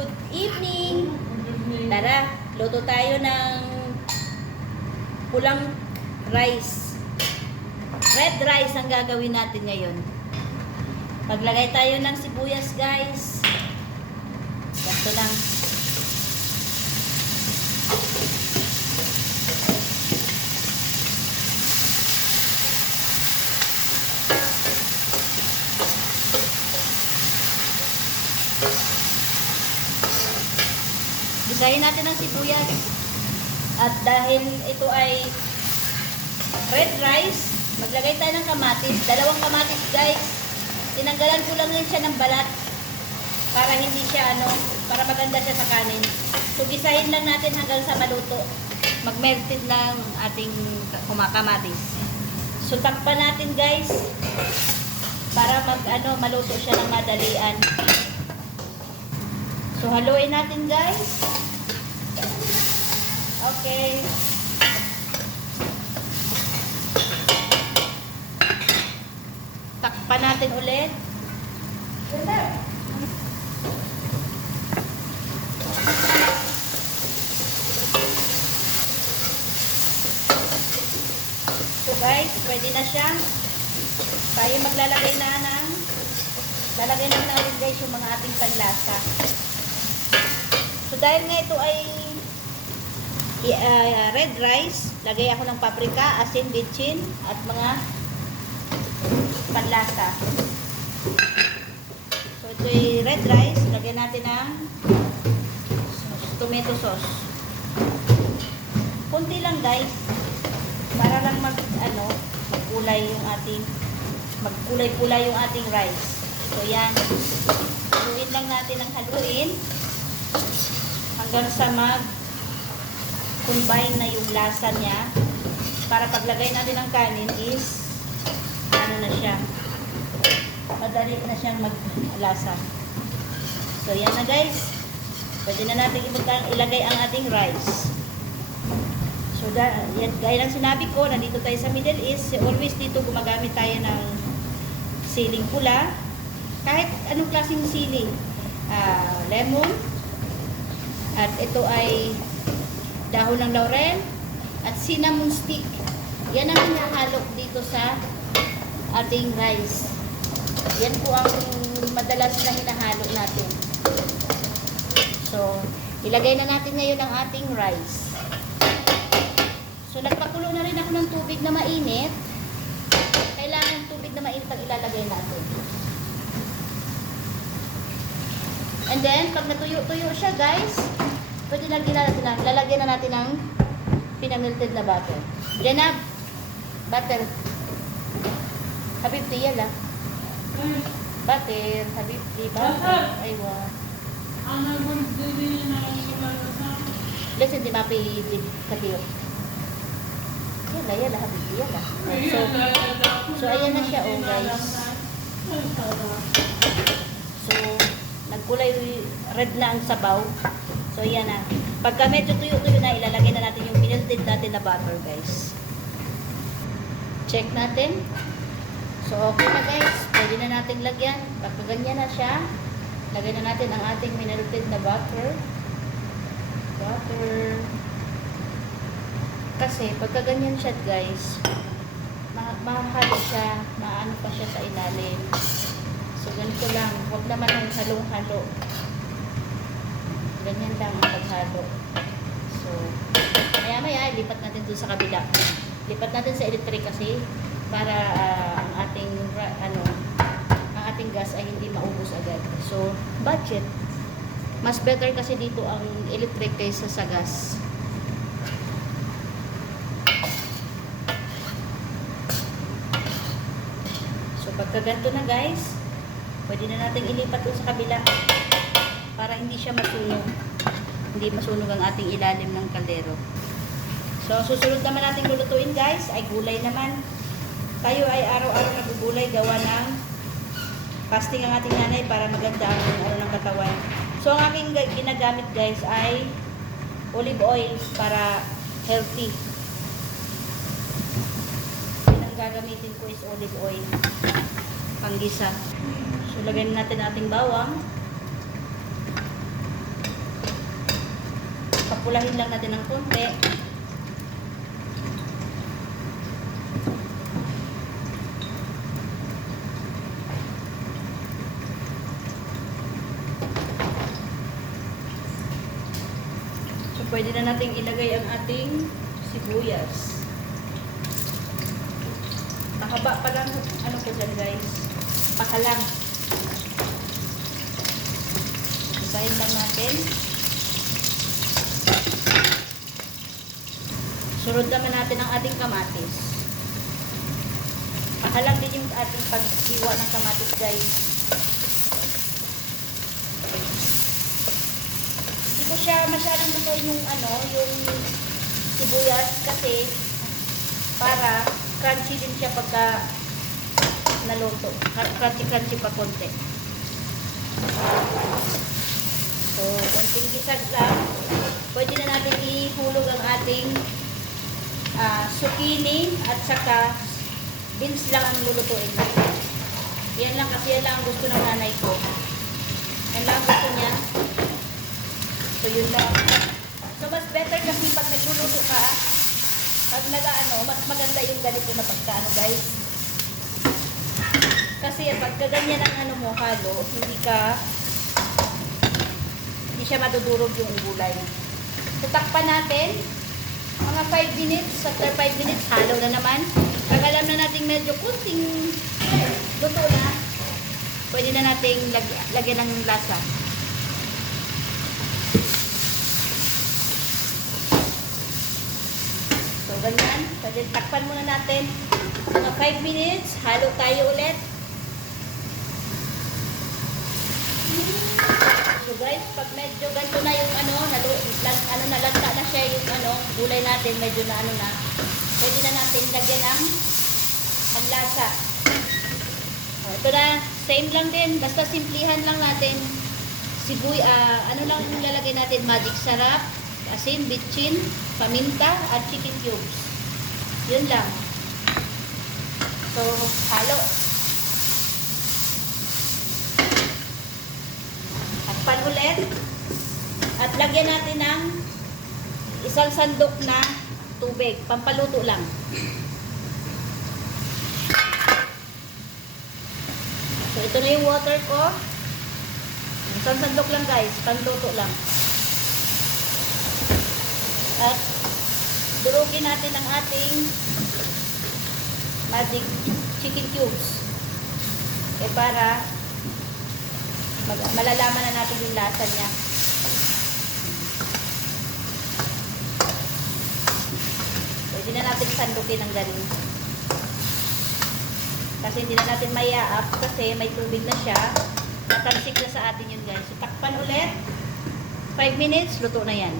good evening. Tara, luto tayo ng pulang rice. Red rice ang gagawin natin ngayon. Paglagay tayo ng sibuyas, guys. Ganito lang. Bisahin natin ang sibuyas. At dahil ito ay red rice, maglagay tayo ng kamatis. Dalawang kamatis, guys. Tinanggalan ko lang yan siya ng balat para hindi siya ano, para maganda siya sa kanin. So, gisahin lang natin hanggang sa maluto. Mag-melted lang ating kumakamatis. So, takpan natin, guys, para mag ano, maluto siya ng madalian. So, haluin natin, guys. Okay. Takpan natin ulit. So guys, pwede na siya. Tayo maglalagay na ng lalagay na natin guys yung mga ating panlasa. Dahil nga ito ay ah, red rice, lagay ako ng paprika, asin, bitchin, at mga panlasa. So ito ay red rice, lagyan natin ng tomato sauce. Kunti lang guys, para lang mag ano, magkulay yung ating magkulay-kulay yung ating rice. So yan. Haluin lang natin ang haluin hanggang sa mag combine na yung lasa niya para paglagay natin ng kanin is ano na siya madali na siyang maglasa. So yan na guys. Pwede na natin ilagay ang ating rice. So da, yan, gaya ng sinabi ko nandito tayo sa Middle East. Always dito gumagamit tayo ng siling pula. Kahit anong klaseng sili Ah, lemon at ito ay dahon ng laurel at cinnamon stick. Yan ang hinahalo dito sa ating rice. Yan po ang madalas na hinahalo natin. So, ilagay na natin ngayon ang ating rice. So, nagpakulo na rin ako ng tubig na mainit. Kailangan tubig na mainit ang ilalagay natin. And then, pag natuyo-tuyo siya, guys, pwede na natin na, lalagyan na natin ng pinamilted na butter. Janab, butter. Habibti, yan lang. Butter, habibti, butter. Aywa. Listen, di mapi di katiyo. Yala, yala, habibti, yala. So, so ayan na siya, oh, guys. So, nagkulay red na ang sabaw. So, yan na. Pagka medyo tuyo-tuyo na, ilalagay na natin yung pinilted natin na butter, guys. Check natin. So, okay na, guys. Pwede na natin lagyan. Pagka ganyan na siya, lagay na natin ang ating minelted na butter. Butter. Kasi, pagka ganyan siya, guys, ma mahalo siya, maano pa siya sa ilalim. So, ganito lang. Huwag naman ang halong-halo. Ganyan lang ang paghalo. So, maya-maya, lipat natin dun sa kabila. Lipat natin sa electric kasi para ah, ang ating, ano, ang ating gas ay hindi maubos agad. So, budget. Mas better kasi dito ang electric kaysa sa gas. So, pagka ganito na guys, pwede na natin ilipat sa kabila para hindi siya masunog. Hindi masunog ang ating ilalim ng kaldero. So, susunod naman natin lulutuin guys, ay gulay naman. Tayo ay araw-araw nagugulay gawa ng fasting ang ating nanay para maganda ang ano ng katawan. So, ang aking ga- ginagamit guys ay olive oil para healthy. Ang gagamitin ko is olive oil. Panggisa. So, lagyan natin ating bawang. papulahin lang natin ng konti. So, pwede na nating ilagay ang ating sibuyas. Mahaba pa lang, ano po dyan guys, pakalang. Isahin lang natin. Sunod naman natin ang ating kamatis. Pakalang din yung ating paghiwa ng kamatis guys. Hindi ko siya masyadong luto yung ano, yung sibuyas kasi para crunchy din siya pagka naluto. Crunchy-crunchy pa konti. So, konting gisag lang. Pwede na natin ihulog ang ating ah, zucchini at saka beans lang ang lulutuin natin. Yan lang kasi yan lang ang gusto ng nanay ko. Yan lang ang gusto niya. So, yun lang. So, mas better kasi pag nagluluto ka, pag nag-ano, mas maganda yung ganito na pagkaano, guys. Kasi pagka ganyan ang ano mo, halo, hindi ka, hindi siya madudurog yung gulay. So, takpan natin. Mga 5 minutes. After 5 minutes, halo na naman. Pag alam na natin medyo kunting luto na, pwede na nating lag- lagyan ng lasa. So, ganyan. Pwede takpan muna natin. Mga 5 minutes. Halo tayo ulit. So guys, pag medyo ganito na yung ano, nalo, lag, ano na lanta na siya yung ano, gulay natin, medyo na ano na, pwede na natin lagyan ng ang lasa. O, ito na, same lang din, basta simplihan lang natin. Sibuy, ah, ano lang yung lalagay natin, magic sarap, asin, bitchin, paminta, at chicken cubes. Yun lang. So, halo. Takpan ulit. At lagyan natin ng isang sandok na tubig. Pampaluto lang. So, ito na yung water ko. Isang sandok lang guys. Panluto lang. At durugin natin ang ating magic chicken cubes. Eh para malalaman na natin yung lasa niya. Pwede na natin sandukin ng ganun. Kasi hindi na natin maiaap kasi may tubig na siya. Natansik na sa atin yun guys. So, takpan ulit. 5 minutes, luto na yan.